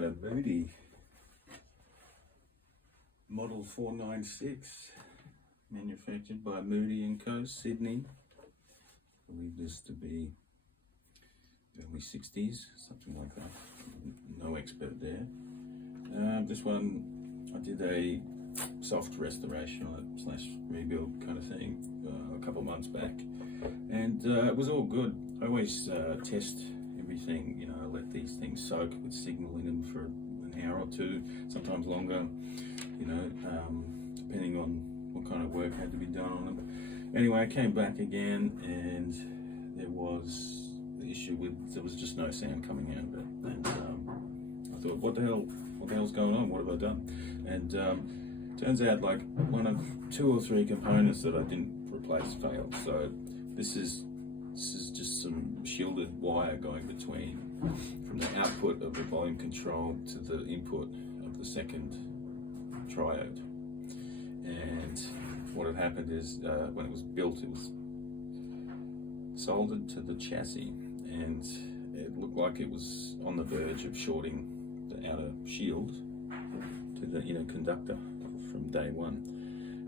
got a Moody Model 496, manufactured by Moody & Co, Sydney. I believe this to be early 60s, something like that. No expert there. This one, I did a soft restoration on it, slash rebuild kind of thing a couple months back, and it was all good. I always test everything, you know, I let these things soak with signal in them for an hour or two, sometimes longer, you know, depending on what kind of work had to be done on them. Anyway, I came back again, and there was the issue with, there was just no sound coming out of it, and I thought, what the hell's going on? What have I done? And turns out like one of 2 or 3 components that I didn't replace failed. So this is just some shielded wire going between from the output of the volume control to the input of the second triode. And what had happened is when it was built, it was soldered to the chassis, and it looked like it was on the verge of shorting the outer shield to the inner conductor from day one.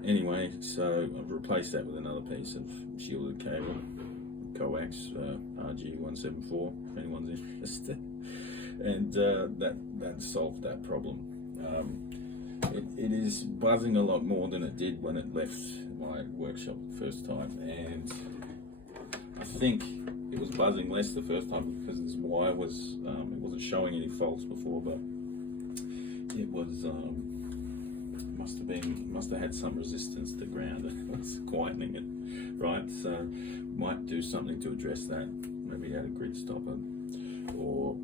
Anyway, so I've replaced that with another piece of shielded cable, coax RG174, if anyone's interested, and that solved that problem. It is buzzing a lot more than it did when it left my workshop the first time, and I think it was buzzing less the first time because this wire was, it wasn't showing any faults before, but it was, must have had some resistance to ground. It was quietening it, right? So might do something to address that. Maybe add a grid stopper, or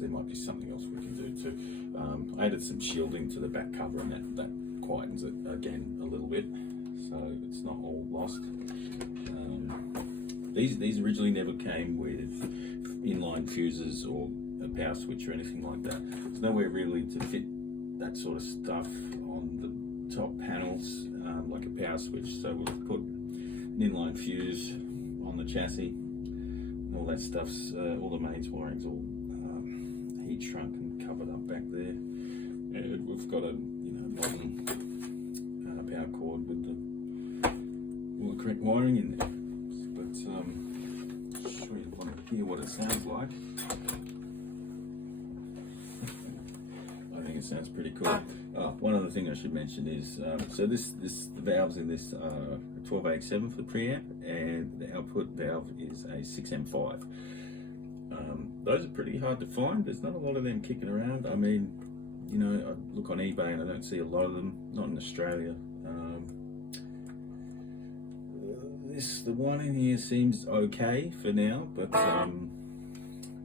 there might be something else we can do too. I added some shielding to the back cover, and that quietens it again a little bit, so it's not all lost. These originally never came with inline fuses or a power switch or anything like that. There's nowhere really to fit that sort of stuff on the top panels, like a power switch. So we've put an inline fuse on the chassis. All that stuff's, all the mains wiring's all heat shrunk and covered up back there. And we've got a modern power cord with all the correct wiring in there. But I'm sure you want to hear what it sounds like. I think it sounds pretty cool. One other thing I should mention is, so the valves in this 1287 for the preamp, and the output valve is a 6M5. Those are pretty hard to find. There's not a lot of them kicking around. I mean, you know, I look on eBay and I don't see a lot of them, not in Australia. The one in here seems okay for now, but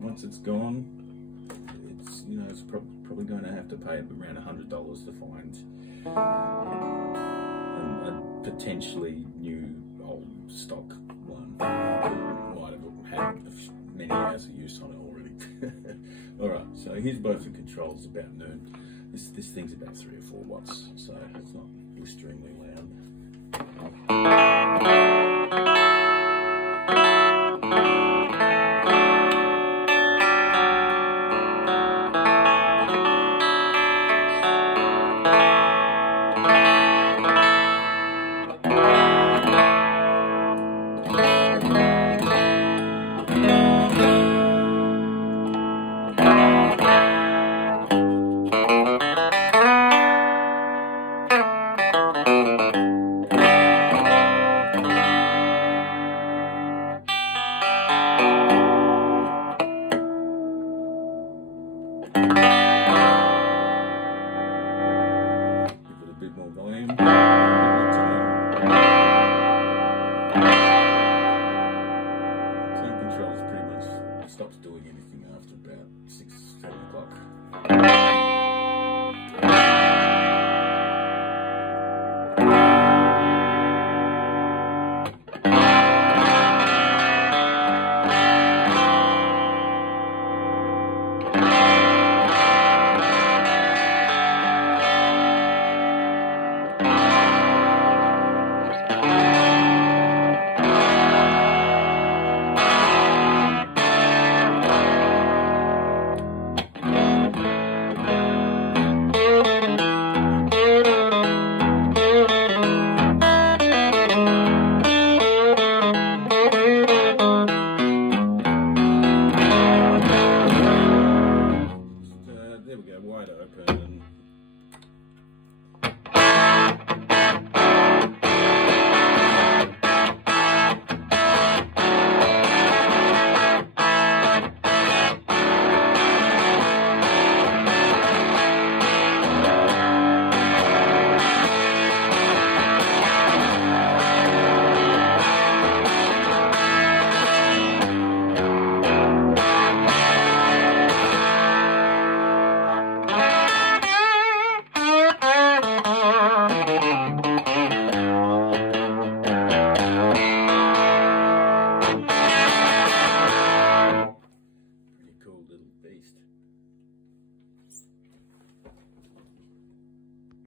once it's gone, it's, you know, it's probably going to have to pay around $100 to find a potentially new old stock one. Might have had many hours of use on it already. Alright, so here's both the controls about noon. This thing's about 3 or 4 watts, so it's not blisteringly loud.